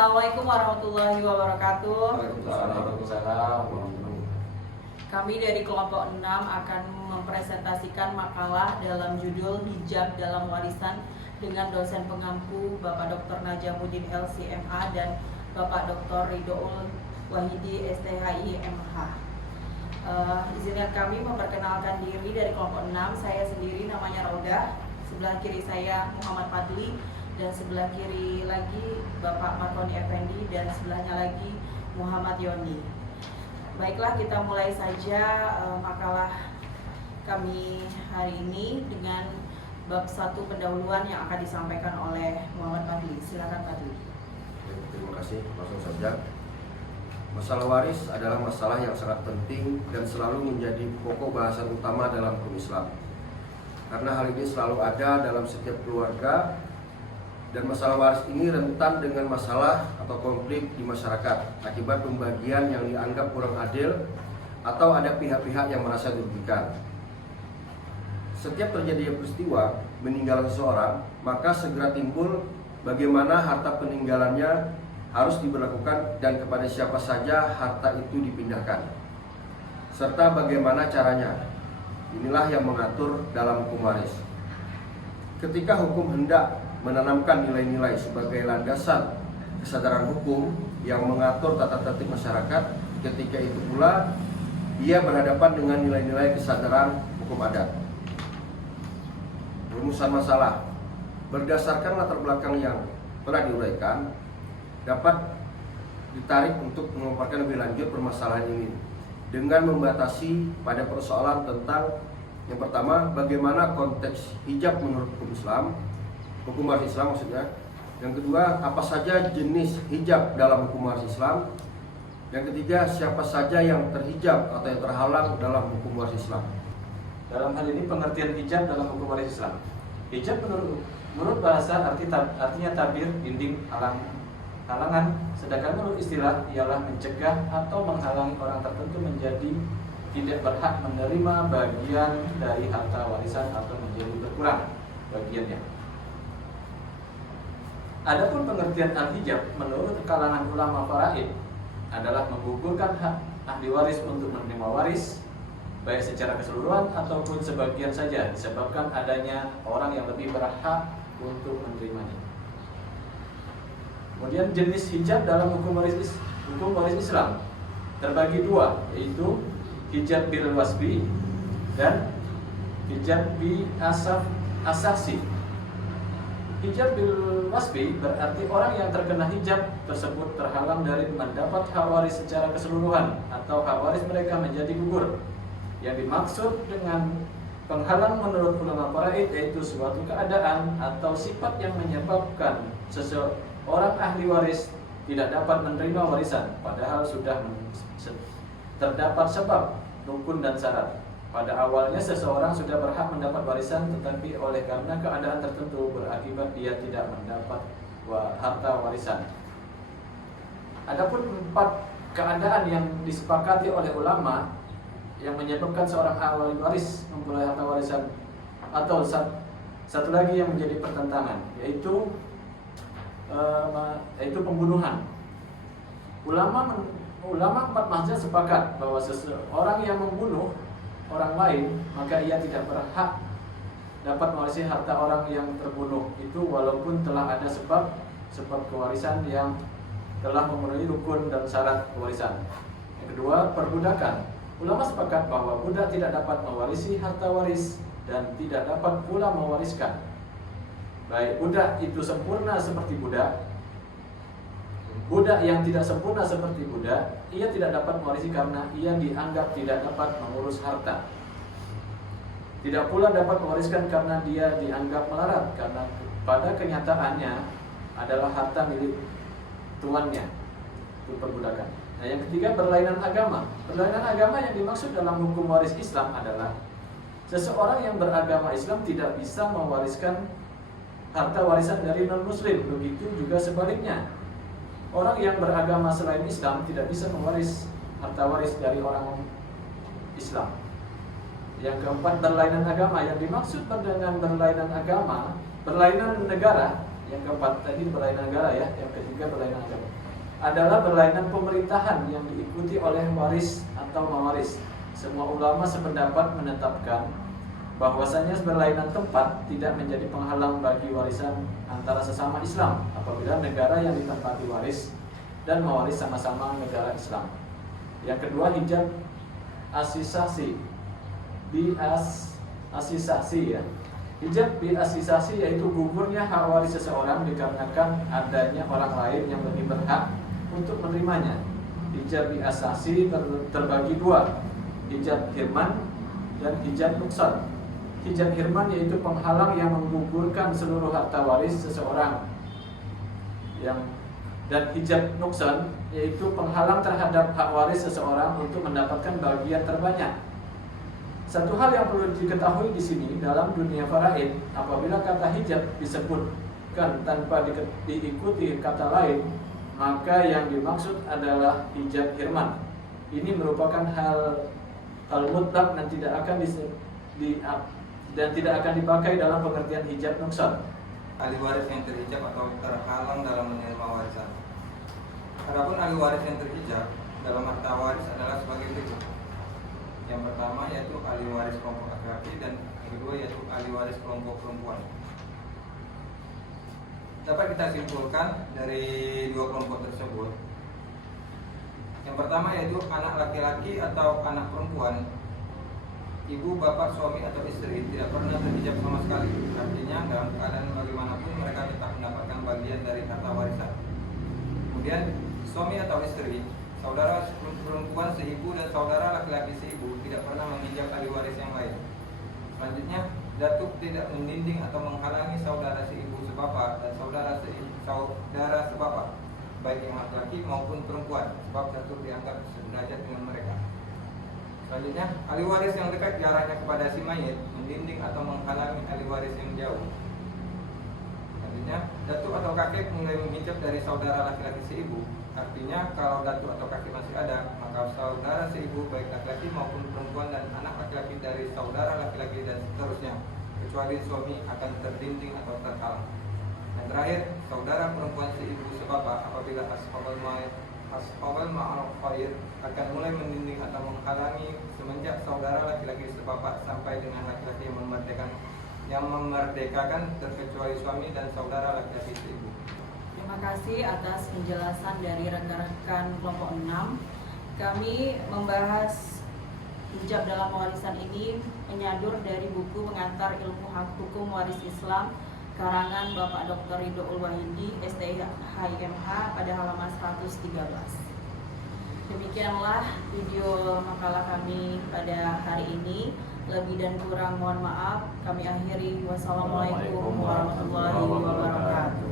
Assalamualaikum warahmatullahi wabarakatuh. Waalaikumsalam. Kami dari kelompok 6 akan mempresentasikan makalah dalam judul Hijab dalam Warisan dengan dosen pengampu Bapak Dr. Najamuddin LC.MA dan Bapak Dr. Ridhoul Wahidi STHI MH. Izinkan kami memperkenalkan diri dari kelompok 6. Saya sendiri namanya Roda, sebelah kiri saya Muhammad Fadli, dan sebelah kiri lagi Bapak Markoni Effendi, dan sebelahnya lagi Muhammad Yoni. Baiklah, kita mulai saja makalah kami hari ini dengan bab 1 pendahuluan yang akan disampaikan oleh Muhammad Fadli. Silakan Fadli. Terima kasih, langsung saja. Masalah waris adalah masalah yang sangat penting dan selalu menjadi pokok bahasan utama dalam hukum Islam. Karena hal ini selalu ada dalam setiap keluarga, dan masalah waris ini rentan dengan masalah atau konflik di masyarakat akibat pembagian yang dianggap kurang adil atau ada pihak-pihak yang merasa dirugikan. Setiap terjadi peristiwa meninggal seseorang, maka segera timbul bagaimana harta peninggalannya harus diberlakukan dan kepada siapa saja harta itu dipindahkan, serta bagaimana caranya. Inilah yang mengatur dalam hukum waris. Ketika hukum hendak menanamkan nilai-nilai sebagai landasan kesadaran hukum yang mengatur tata tertib masyarakat, ketika itu pula ia berhadapan dengan nilai-nilai kesadaran hukum adat. Rumusan masalah berdasarkan latar belakang yang telah diuraikan dapat ditarik untuk memaparkan lebih lanjut permasalahan ini dengan membatasi pada persoalan tentang yang pertama, bagaimana konteks hijab menurut hukum waris Islam maksudnya. Yang kedua, apa saja jenis hijab dalam hukum waris Islam. Yang ketiga, siapa saja yang terhijab atau yang terhalang dalam hukum waris Islam. Dalam hal ini pengertian hijab dalam hukum waris Islam. Hijab menurut bahasa artinya tabir, dinding, halangan, sedangkan menurut istilah ialah mencegah atau menghalangi orang tertentu menjadi tidak berhak menerima bagian dari harta warisan atau menjadi berkurang bagiannya. Adapun pengertian al-hijab menurut kalangan ulama faraid adalah menggugurkan hak ahli waris untuk menerima waris, baik secara keseluruhan ataupun sebagian saja, disebabkan adanya orang yang lebih berhak untuk menerimanya. Kemudian jenis hijab dalam hukum waris Islam terbagi dua, yaitu hijab bil wasbi dan hijab bi asasi. Hijab bil wasbi berarti orang yang terkena hijab tersebut terhalang dari mendapat hak waris secara keseluruhan atau hak waris mereka menjadi gugur. Yang dimaksud dengan penghalang menurut ulama faraid yaitu suatu keadaan atau sifat yang menyebabkan seseorang ahli waris tidak dapat menerima warisan padahal sudah terdapat sebab, rukun dan syarat. Pada awalnya seseorang sudah berhak mendapat warisan, tetapi oleh karena keadaan tertentu berakibat dia tidak mendapat harta warisan. Adapun 4 keadaan yang disepakati oleh ulama yang menyebabkan seorang ahli waris memperoleh harta warisan, atau satu lagi yang menjadi pertentangan, yaitu pembunuhan. Ulama 4 mazhab sepakat bahwa seseorang yang membunuh orang lain maka ia tidak berhak dapat mewarisi harta orang yang terbunuh itu walaupun telah ada sebab kewarisan yang telah memenuhi rukun dan syarat kewarisan. Yang kedua, perbudakan. Ulama sepakat bahwa budak tidak dapat mewarisi harta waris dan tidak dapat pula mewariskan. Baik budak itu sempurna seperti budak yang tidak sempurna seperti budak, ia tidak dapat mewarisi karena ia dianggap tidak dapat mengurus harta. Tidak pula dapat mewariskan karena dia dianggap melarat, karena pada kenyataannya adalah harta milik tuannya. Itu perbudakan. Nah, yang ketiga, berlainan agama. Berlainan agama yang dimaksud dalam hukum waris Islam adalah seseorang yang beragama Islam tidak bisa mewariskan harta warisan dari non-muslim. Begitu juga sebaliknya. Orang yang beragama selain Islam tidak bisa mewaris harta waris dari orang Islam. Yang keempat, berlainan agama. Yang dimaksud dengan berlainan agama, berlainan negara, yang keempat tadi berlainan negara ya, yang ketiga berlainan agama, adalah berlainan pemerintahan yang diikuti oleh waris atau mawaris. Semua ulama sependapat menetapkan bahwasanya berlainan tempat tidak menjadi penghalang bagi warisan antara sesama Islam apabila negara yang ditempati waris dan mawaris sama-sama negara Islam. Yang kedua, hijab asisasi, asisasi ya. Hijab asisasi yaitu gugurnya hak waris seseorang dikarenakan adanya orang lain yang lebih berhak untuk menerimanya. Hijab asasi terbagi dua, hijab hirman dan hijab nuksan. Hijab hirman yaitu penghalang yang menggugurkan seluruh harta waris seseorang. Dan hijab nuksan yaitu penghalang terhadap hak waris seseorang untuk mendapatkan bagian terbanyak. Satu hal yang perlu diketahui di sini dalam dunia faraid, apabila kata hijab disebutkan tanpa diikuti kata lain, maka yang dimaksud adalah hijab hirman. Ini merupakan hal mutlak dan tidak akan dipakai dalam pengertian hijab nuksan. Ahli waris yang terhijab atau terhalang dalam menerima warisan. Adapun ahli waris yang terhijab dalam harta waris adalah sebagai berikut. Yang pertama yaitu ahli waris kelompok laki-laki dan yang kedua yaitu ahli waris kelompok perempuan. Dapat kita simpulkan dari dua kelompok tersebut. Yang pertama yaitu anak laki-laki atau anak perempuan. Ibu, bapak, suami atau istri tidak pernah terhijab sama sekali. Artinya dalam keadaan bagaimanapun mereka tetap mendapatkan bagian dari harta warisan. Kemudian suami atau istri, saudara perempuan seibu dan saudara laki-laki seibu tidak pernah menghijab ahli waris yang lain. Selanjutnya, datuk tidak mendinding atau menghalangi saudara seibu sebapak dan saudara sebapak, baik yang laki-laki maupun perempuan, sebab datuk dianggap sederajat dengan mereka. Selanjutnya, ahli waris yang dekat jaraknya kepada si mayit mendinding atau menghalangi ahli waris yang jauh. Selanjutnya, datuk atau kakek mulai menghijab dari saudara laki-laki seibu. Artinya, kalau datuk atau kakek masih ada, maka saudara seibu baik laki-laki maupun perempuan dan anak laki-laki dari saudara laki-laki dan seterusnya, kecuali suami akan terdinding atau terhalang. Dan terakhir, saudara perempuan seibu sebapak apabila ashabul ma'al khair akan mulai mendinding atau menghalangi semenjak saudara laki-laki sebapak sampai dengan laki-laki yang memerdekakan terkecuali suami dan saudara laki-laki seibu. Terima kasih atas penjelasan dari rekan-rekan kelompok 6. Kami membahas hijab dalam warisan ini menyadur dari buku Pengantar Ilmu Hukum Waris Islam karangan Bapak Dr. Ridho Ulwahidi, STHIMH pada halaman 113. Demikianlah video makalah kami pada hari ini. Lebih dan kurang mohon maaf. Kami akhiri. Wassalamualaikum warahmatullahi wabarakatuh.